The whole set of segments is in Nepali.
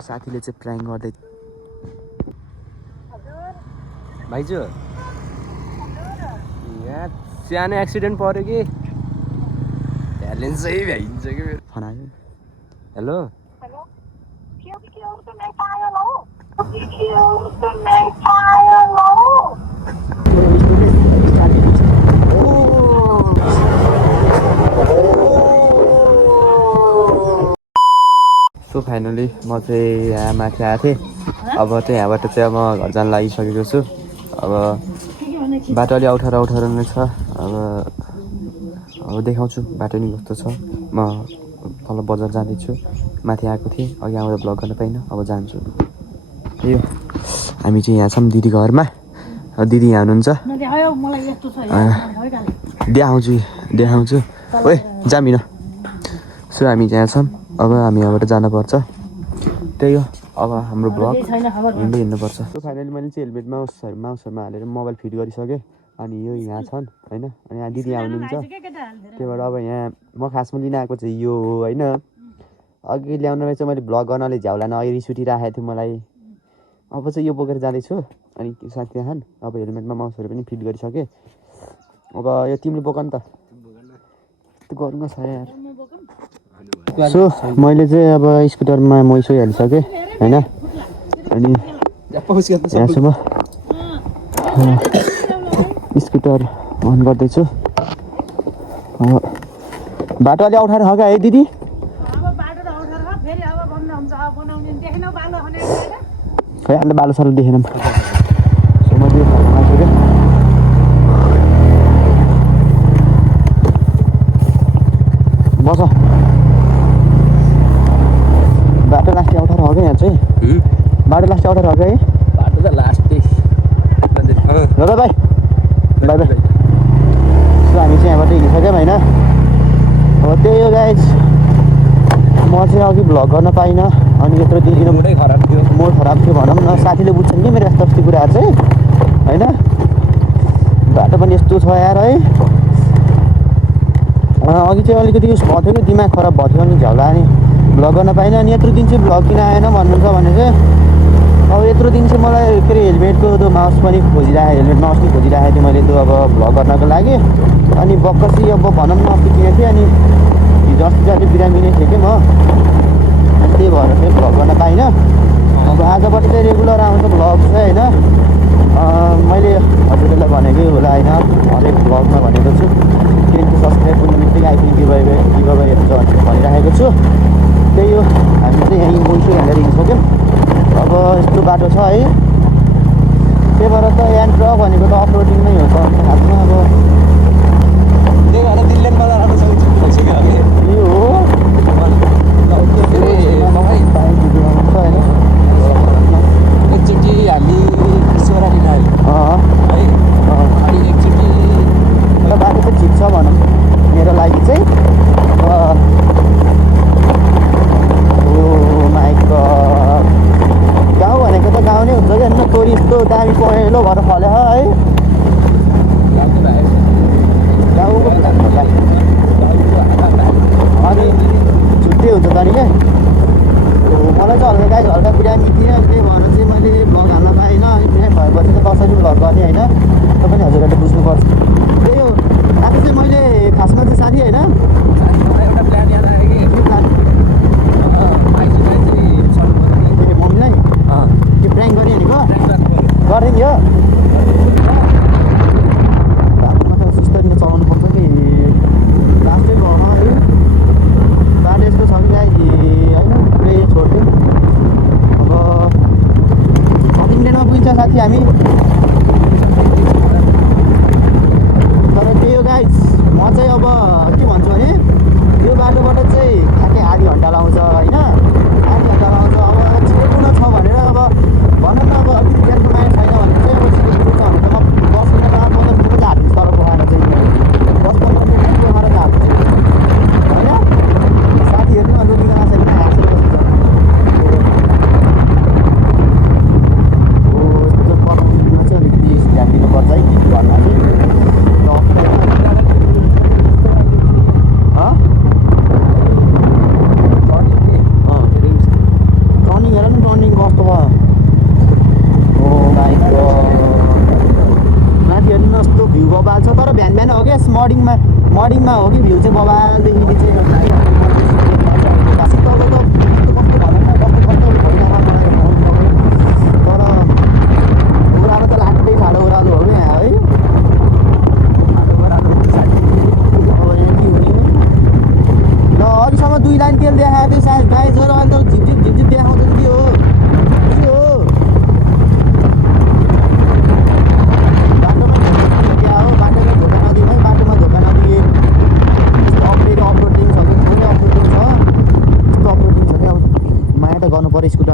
साथीले चाहिँ प्राङ्क गर्दै भाइजू यहाँ सानो एक्सिडेन्ट पर्यो कि ट्यालेन्टै भ्याइन्छ कि फोन आयो हेलो सो फाइनली म चाहिँ यहाँ माथि आएको थिएँ अब चाहिँ यहाँबाट चाहिँ अब घर जान लागिसकेको छु अब बाटो अलि अप्ठ्यारो नै छ अब देखाउँछु बाटो नि कस्तो छ म तल बजार जाँदैछु माथि आएको थिएँ अघि आउँदा ब्लग गर्न पाइनँ अब जान्छु यो हामी चाहिँ यहाँ छौँ दिदी घरमा दिदी यहाँ हुनुहुन्छ देखाउँछु ओए जामिन सो हामी यहाँ छौँ अब हामी यहाँबाट जानुपर्छ त्यही हो अब हाम्रो ब्लग हिँड्नुपर्छ सो फाइनली मैले चाहिँ हेलमेट माउसहरूमा हालेर मोबाइल फिट गरिसकेँ अनि यो यहाँ छन् होइन अनि यहाँ दिदी यहाँ हुनुहुन्छ त्यही भएर अब यहाँ म खासमा लिन आएको चाहिँ यो हो होइन अघि ल्याउनमा चाहिँ मैले ब्लग गर्नाले झ्याउला नअघि रिस उठिराखेको थियो मलाई अब चाहिँ यो बोकेर जाँदैछु अनि साथी यहाँ अब हेलमेटमा माउसहरू पनि फिट गरिसकेँ अब यो तिमीले बोक नि त गरौँ न छ यार सो मैले चाहिँ अब स्कुटरमा मैसो हालिसकेँ होइन अनि यहाँसम्म स्कुटर अन गर्दैछु बाटो अलि अप्ठ्यारो छ क्या है दिदी खै अन्त बालो सालो देखेन सो मैले बस बाटो लास्टै अप्ठ्यारो हो क्या यहाँ चाहिँ बाटो लास्टै अप्ठ्यारो हो क्या है बाटो त लास्टै ल भाइ बाई बाई सो हामी चाहिँ यहाँबाट हिँडिसक्यौँ होइन अब त्यही हो गाइज म चाहिँ अघि भ्लग गर्न पाइनँ अनि यत्रो दिन मुडै खराब थियो भनौँ न साथीले बुझ्छन् कि मेरो यस्तो यस्तो कुराहरू चाहिँ होइन बाटो पनि यस्तो छ यार है अघि चाहिँ अलिकति उस भएको थियो कि दिमाग खराब भएको थियो अनि झ्याउला अनि भ्लग गर्न पाइनँ अनि यत्रो दिन चाहिँ भ्लग किन आएन भन्नुहुन्छ भने चाहिँ अब यत्रो दिन चाहिँ मलाई के अरे हेलमेटको त्यो माउस पनि हेलमेट माउस पनि खोजिरहेको थिएँ मैले त्यो अब भ्लग गर्नको लागि अनि बक्कसी अब भनौँ न अस्ति किनेको थिएँ अनि हिजो अस्ति चाहिँ अलिक बिरामी नै थिएँ कि म अनि त्यही भएर चाहिँ भ्लग गर्न पाइनँ अब आजबाट चाहिँ रेगुलर आउँछ भ्लग चाहिँ होइन मैले हजुरहरूलाई भनेकै होला होइन हरेक भ्लगमा भनेको छु 10K सब्सक्राइब गर्नु बित्तिकै आइफोन गिभअवे हुन्छ भनेर भनिराखेको छु त्यही हो हामी चाहिँ यहीँ मैसो हेरेर हिँडिसक्यौँ अब यस्तो बाटो छ है त्यही भएर त यान्ट्र भनेको त अफरोडिङ नै हो त खासमा अब त्यही भएर दिल्ली बजार आउनु भइसक्यो यो हो एकचोटि हामी सोरा लिन आयो है अनि एकचोटि बाटो चाहिँ ठिक छ भनौँ मेरो लागि चाहिँ गाउँ भनेको त गाउँ नै हुन्छ कि होइन तोरी यस्तो दामी पहेँलो भएर फल्यो है गाउँको अनि छुट्टै हुन्छ त नि क्या मलाई चाहिँ हल्का बिरामी थिएँ अनि त्यही भएर चाहिँ मैले भ्लग हाल्न पाइनँ अनि बिरामी भएपछि चाहिँ कसरी भ्लग गर्ने होइन तपाईँ हजुरहरूले बुझ्नुपर्छ त्यही हो आफै चाहिँ मैले खासमा चाहिँ साथी होइन एउटा प्लान याद आयो कि मम्मीलाई त्यो प्राङ्क गरिहालेको गरेँ नि हो बाटोमा त सुस्तरीमा चलाउनु पर्छ कि लास्टै भएन है बाटो यस्तो छ कि गाई होइन पुरै छोड्थ्यौँ अब 3 मिनटमा पुगिन्छ साथी हामी तर त्यही हो गाइज म चाहिँ अब के भन्छु भने यो बाटोबाट चाहिँ ठ्याक्कै आधी घन्टा लाउँछ होइन आधी घन्टा लाउँछ अब छिटो छ भनेर अब भनौँ न अब अलिकति ज्यानको माया छैन भने चाहिँ अब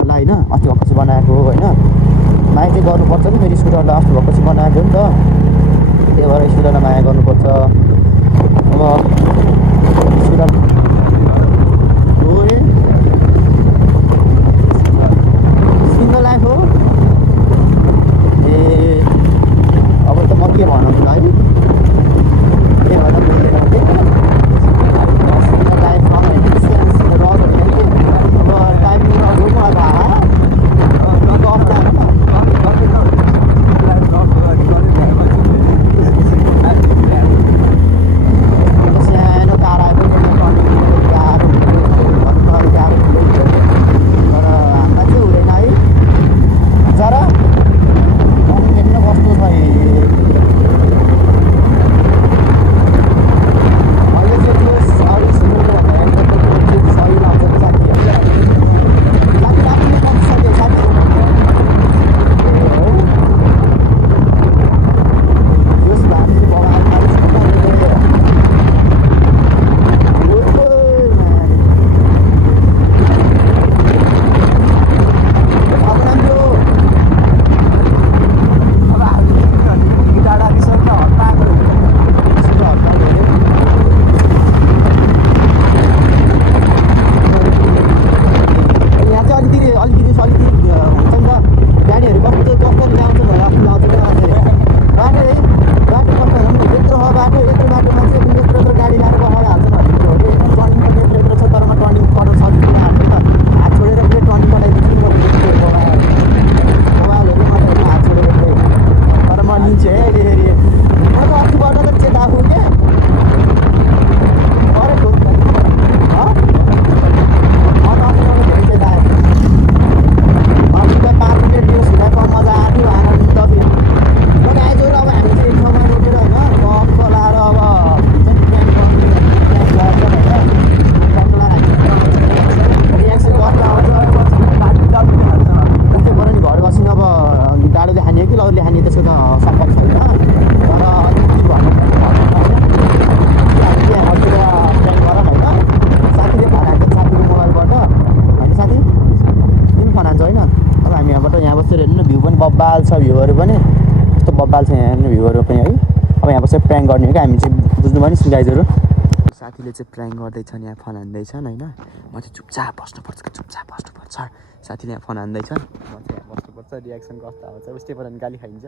स्कुटरलाई होइन अस्ति भर्खर बनाएको होइन माया चाहिँ गर्नुपर्छ नि फेरि स्कुटरलाई अस्ति भर्खर बनाएको नि त त्यही भएर स्कुटरलाई माया गर्नुपर्छ अब स्कुटर सिङ्गल लाइफ हो ए अब त म के भनौँ है त्यही भएर सिङ्गल लाइफमा बब्बाल छ भ्यूहरू पनि कस्तो बब्बाल छ यहाँ भ्यूहरू पनि है अब यहाँ चाहिँ प्र्याङ्क गर्ने हो कि हामी चाहिँ बुझ्नुभयो नि गाइजहरू साथीले चाहिँ प्र्याङ्क गर्दैछन् यहाँ फोन हान्दैछन् होइन म चाहिँ चुपचाप बस्नुपर्छ साथीले यहाँ फोन हान्दैछन् म चाहिँ यहाँ बस्नुपर्छ रियाक्सन कस्तो आउँछ उस्तै पर गाली खाइन्छ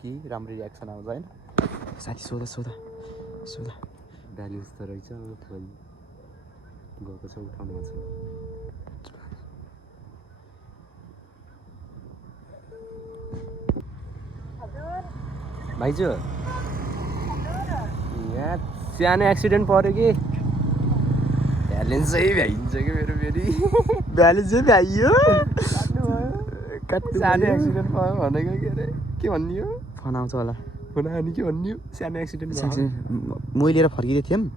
कि राम्रो रियाक्सन आउँछ होइन साथी सोध भ्याल्युज त रहेछ गएको छ उठाउनु छ भाइजू यहाँ सानो एक्सिडेन्ट पऱ्यो कि ब्यालेन्स चाहिँ भ्याइन्छ कि मेरो फेरि ब्यालेन्स चाहिँ भ्याइयो सानो एक्सिडेन्ट भयो भनेको के अरे के भन्ने हो फोन आउँछ होला फोन आउने के भन्ने हो सानो एक्सिडेन्ट मै लिएर फर्किँदै थियौँ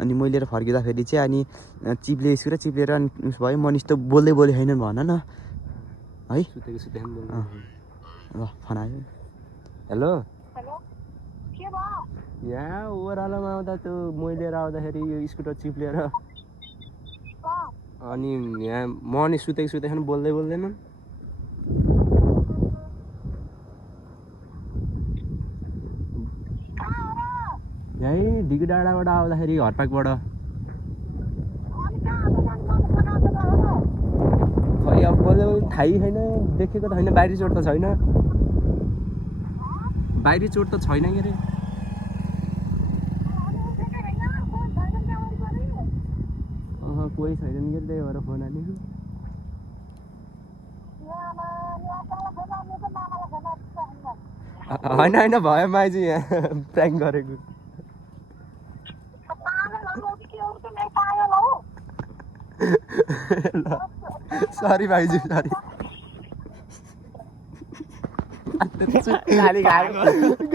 अनि मै लिएर फर्किँदाखेरि चाहिँ अनि चिप्लेर अनि भयो मनिष त बोल्दै छैन भन न है सुतेको ल फोन आयो हेलो यहाँ ओह्रालोमा आउँदा त्यो मै लिएर आउँदाखेरि यो स्कुटर चिप्लेर अनि यहाँ म नि सुतेको बोल्दैन यहीँ ढिकी डाँडाबाट आउँदाखेरि हर्पाकबाट खै अब बोल्दै थाहै छैन देखेको त छैन बाहिरी चोट त छैन बाहिरी चोट त छैन के अरे कोही छैन कि त्यही भएर फोन हालेको होइन भयो माइजू यहाँ प्र्याङ्क गरेको सरी भाइजू सरी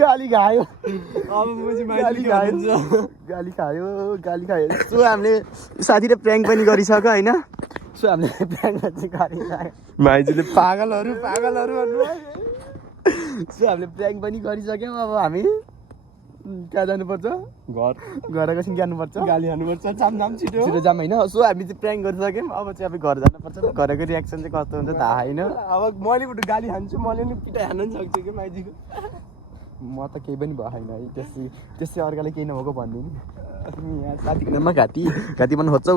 गाली खायो सो हामीले साथीले प्र्याङ्क पनि गरिसक्यो होइन सो हामीले प्र्याङ्क चाहिँ गरिसक्यो भाइजूले पागलहरू भन्नु सो हामीले प्र्याङ्क पनि गरिसक्यौँ अब हामी कहाँ जानुपर्छ घर एकैछिन जानुपर्छ गाली हान्नुपर्छ जाम छिटो छिटो जाम होइन सो हामी चाहिँ प्र्याङ्क गरिसक्यौँ अब चाहिँ अब घर जानुपर्छ घरको रियाक्सन चाहिँ कस्तो हुन्छ थाहा छैन अब मैलेबाट गाली हान्छु मैले नि पिटाइ हान्न पनि सक्छु कि माइजीको म त केही पनि भएको छैन है त्यसै अर्काले केही नभएको भनिदिनु यहाँ साथी किनमा घाँटी पनि खोज्छौ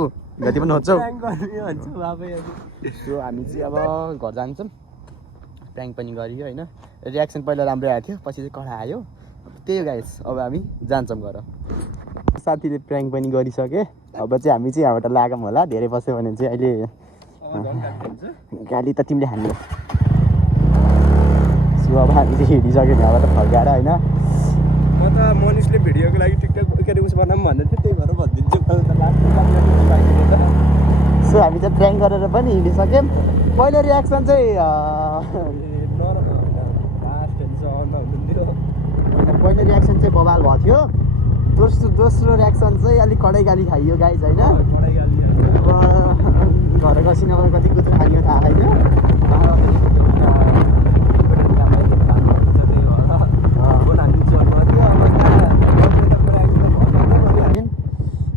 prank गर्ने भन्छ बाबै सो हामी चाहिँ अब घर जान्छौँ प्र्याङ्क पनि गरियो होइन रियाक्सन पहिला राम्रै आएको थियो पछि चाहिँ कडा आयो त्यही हो गाइस अब हामी जान्छौँ घर साथीले प्र्याङ्क पनि गरिसके अब चाहिँ हामी चाहिँ यहाँबाट लागौँ होला धेरै बस्यो भने चाहिँ अहिले गाली त तिमीले हान्नु सो अब हामी चाहिँ हिँडिसक्यौँ यहाँबाट फर्काएर होइन म त मनिषले भिडियोको लागि टिकटक के अरे उस बनाऊँ भन्दै थियो त्यही भएर भनिदिन्छु सो हामी चाहिँ प्र्याङ्क गरेर पनि हिँडिसक्यौँ पहिलो रियाक्सन चाहिँ पहिलो रियाक्सन चाहिँ बवाल भएको थियो दोस्रो रियाक्सन चाहिँ अलिक कडै गाली खाइयो गाइज होइन घर गसिन कति कुरो खाइयो थाहा छैन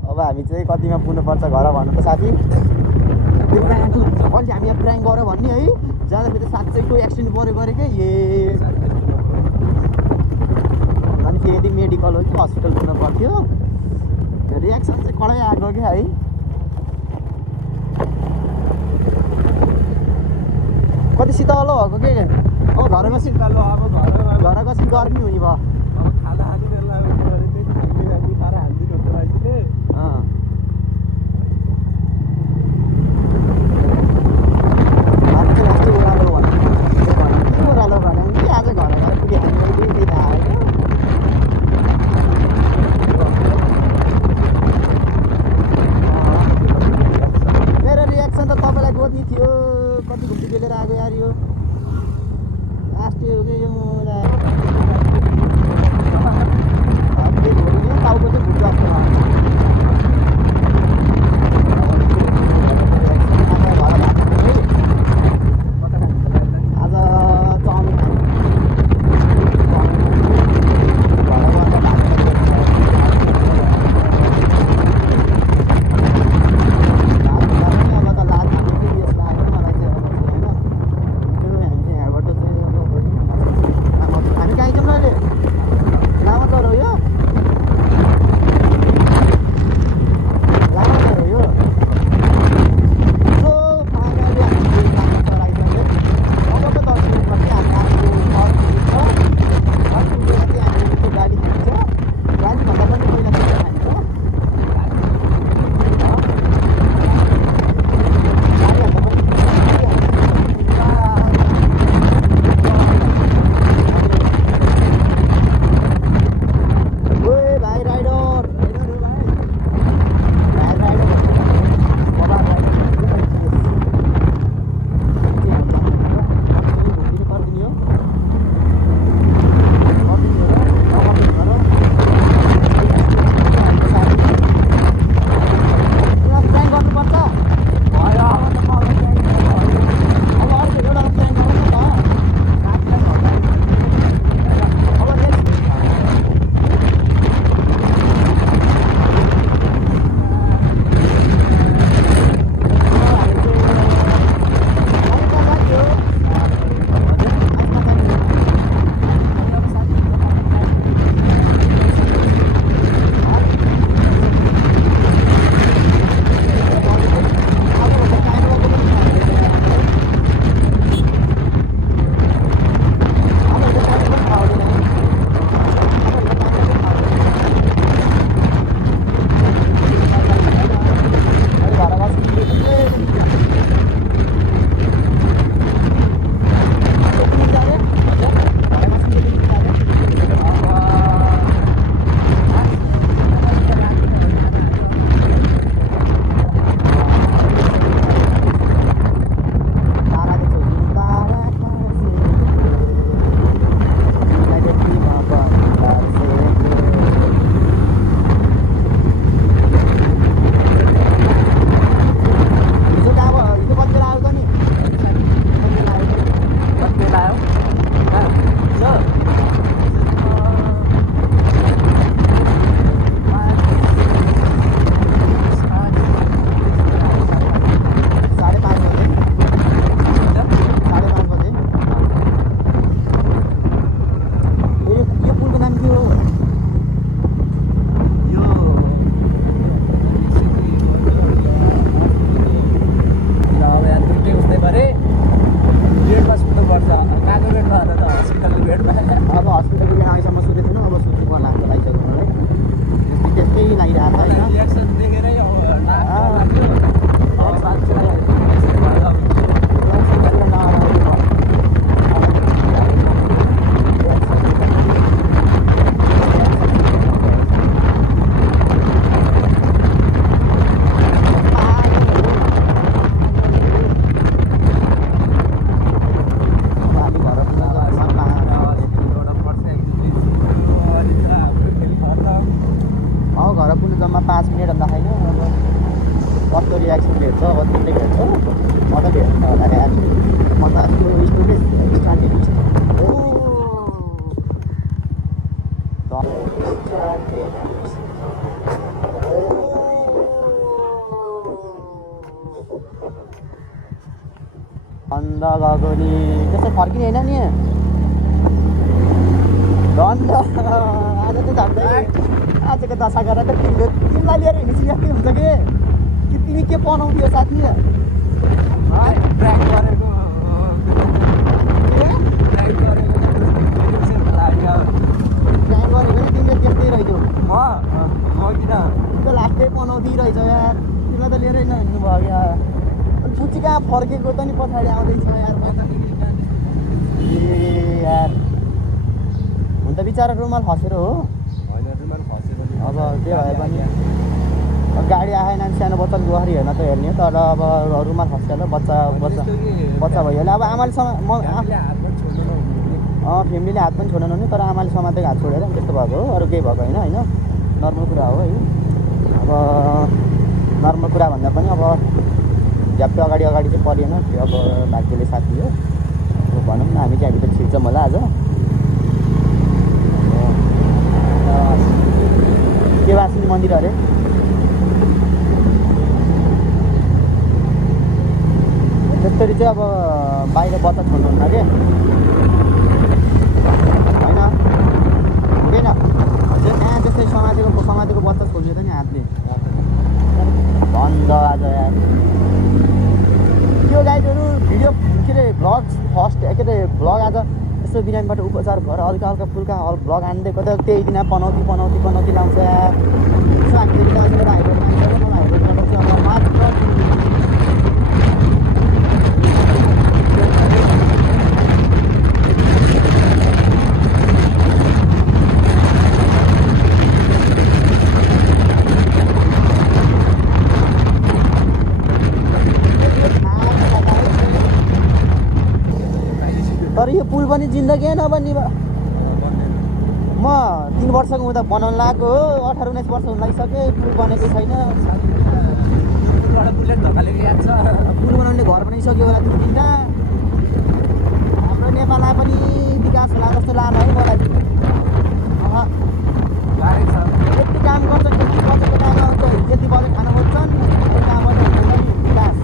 अब हामी चाहिँ कतिमा पुग्नुपर्छ घर भन्नु त साथी अहिले हामी यहाँ प्र्याङ्क गर भन्ने है जाँदाखेरि साँच्चैको एक्सिडेन्ट गरेकै ए अनि फेरि मेडिकल हो कि हस्पिटल पुग्नु पर्थ्यो रियाक्सन चाहिँ कडै आएको क्या है कति शीतल भएको के अब घर गसी गर्ने हुने भयो दण्ड गएको नि त्यसै फर्किने होइन नि दण्ड आज त झन्डै आजको दशा गरेर त तिमीलाई लिएर हिँड्छु जस्तै हुन्छ कि तिमी के बनाउँथ्यौ साथी ट्र्याक गरेको ट्राई गरेको नि तिमीले त्यस्तै रहेछौ म किन तिमीले लास्टै बनाउँदै रहेछ यार तिमीलाई त लिएरै नहिँड्नु भयो यार पुच्ची कहाँ फर्केको त नि पछाडि आउँदैछ यार ए यार हुन त बिचरा रुमाल खसेर हो होइन रुमाल खसेर नि अब त्यो भए पनि गाडी आएन सानो बच्चा गुहारी हेर्न त हेर्ने हो तर अब रुमाल खसिहाल्यो बच्चा भइहाल्यो अब आमाले फ्यामिलीले हात पनि छोडेन भने तर आमाले समातेको हात छोडेर त्यस्तो भएको हो अरू केही भएको होइन नर्मल कुरा हो है अब नर्मल कुरा भन्दा पनि अब झ्याप्पै अगाडि चाहिँ परेन त्यो अब भाग्यले साथी हो अब भनौँ न हामी चाहिँ हामी त छिर्छौँ होला आज के वासिनी मन्दिर अरे त्यसरी चाहिँ अब बाहिर बच्चा छोड्नुहुन्न कि होइन हुँदैन त्यहाँ त्यसै समातेको बच्चा छोड्यो त नि हातले बन्द आज यार त्यो गाइडहरू भिडियो के अरे भ्लग फर्स्ट के अरे भ्लग आज यसो बिरामीबाट उपचार भएर हल्का फुल्का भ्लग हानिदिएको त त्यही दिन पनौती लाउँछ यसो तर यो पुल पनि जिन्दगी नबन्ने भयो म 3 वर्षको हुँदा बनाउन लागेको हो 18-19 वर्ष हुन लागिसक्यो पुल बनेको छैन पुल बनाउने घर बनाइसक्यो होला 3-3टा हाम्रो नेपाललाई पनि विकास होला जस्तो लाग्यो है मलाई यति काम गर्छ बजेटको काम आउँछ जति बजेट खान खोज्छन् त्यहाँबाट विकास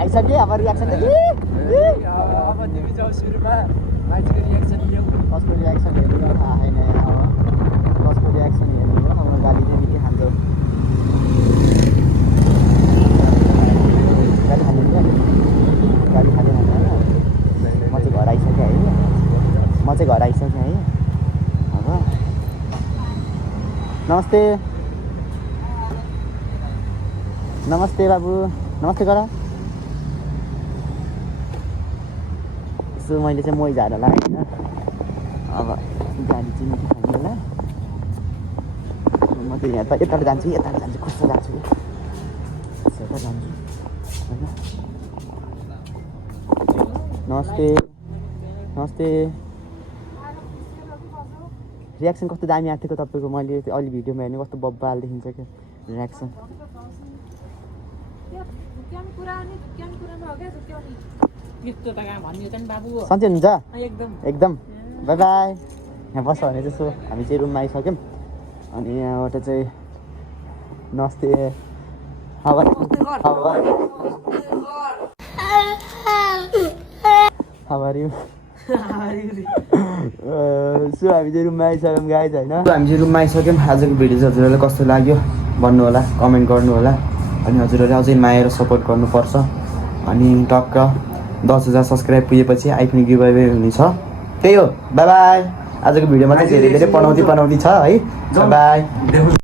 आइसक्यो अब रियाक्सन अब तिमी जाऊ सुरुमा मान्छेको रियाक्सन लियौ कसको रियाक्सन हेर्नु थाहा छैन अब कसको रियाक्सन हेर्नु हो अब गाली चाहिँ निकै खान्छ गाली खानु गाली खाँदैन होइन म चाहिँ घर आइसकेँ है म चाहिँ घर आइसकेँ नमस्ते नमस्ते बाबु नमस्ते गर यसो मैले चाहिँ मै झार लगाएँ होइन अब गाडी चाहिँ मिठो खाने होला म चाहिँ यहाँ त यताबाट जान्छु कस्तो जान्छु यता जान्छु होइन नमस्ते नमस्ते रियाक्सन कस्तो दामी आएको थियो तपाईँको मैले अहिले भिडियोमा हेर्ने कस्तो बब्बाल देखिन्छ क्या रियाक्सन सन्चै हुनुहुन्छ एकदम बाई बाई यहाँ बस्छ भने जस्तो हामी चाहिँ रुममा आइसक्यौँ अनि यहाँबाट चाहिँ नमस्ते हावारी सो हामी चाहिँ रुममा आइसक्यौँ गाइज होइन हामी चाहिँ रुममा आइसक्यौँ आजको भिडियो चाहिँ हजुरहरूलाई कस्तो लाग्यो भन्नु होला कमेन्ट गर्नु होला अनि हजुरहरूले अझै माया र सपोर्ट गर्नुपर्छ अनि टक्क 10,000 सब्सक्राइब पुगेपछि आइफोन गिभ अवे हुनेछ त्यही हो बाई बाई आजको भिडियोमा चाहिँ धेरै धेरै पनौती छ है बाई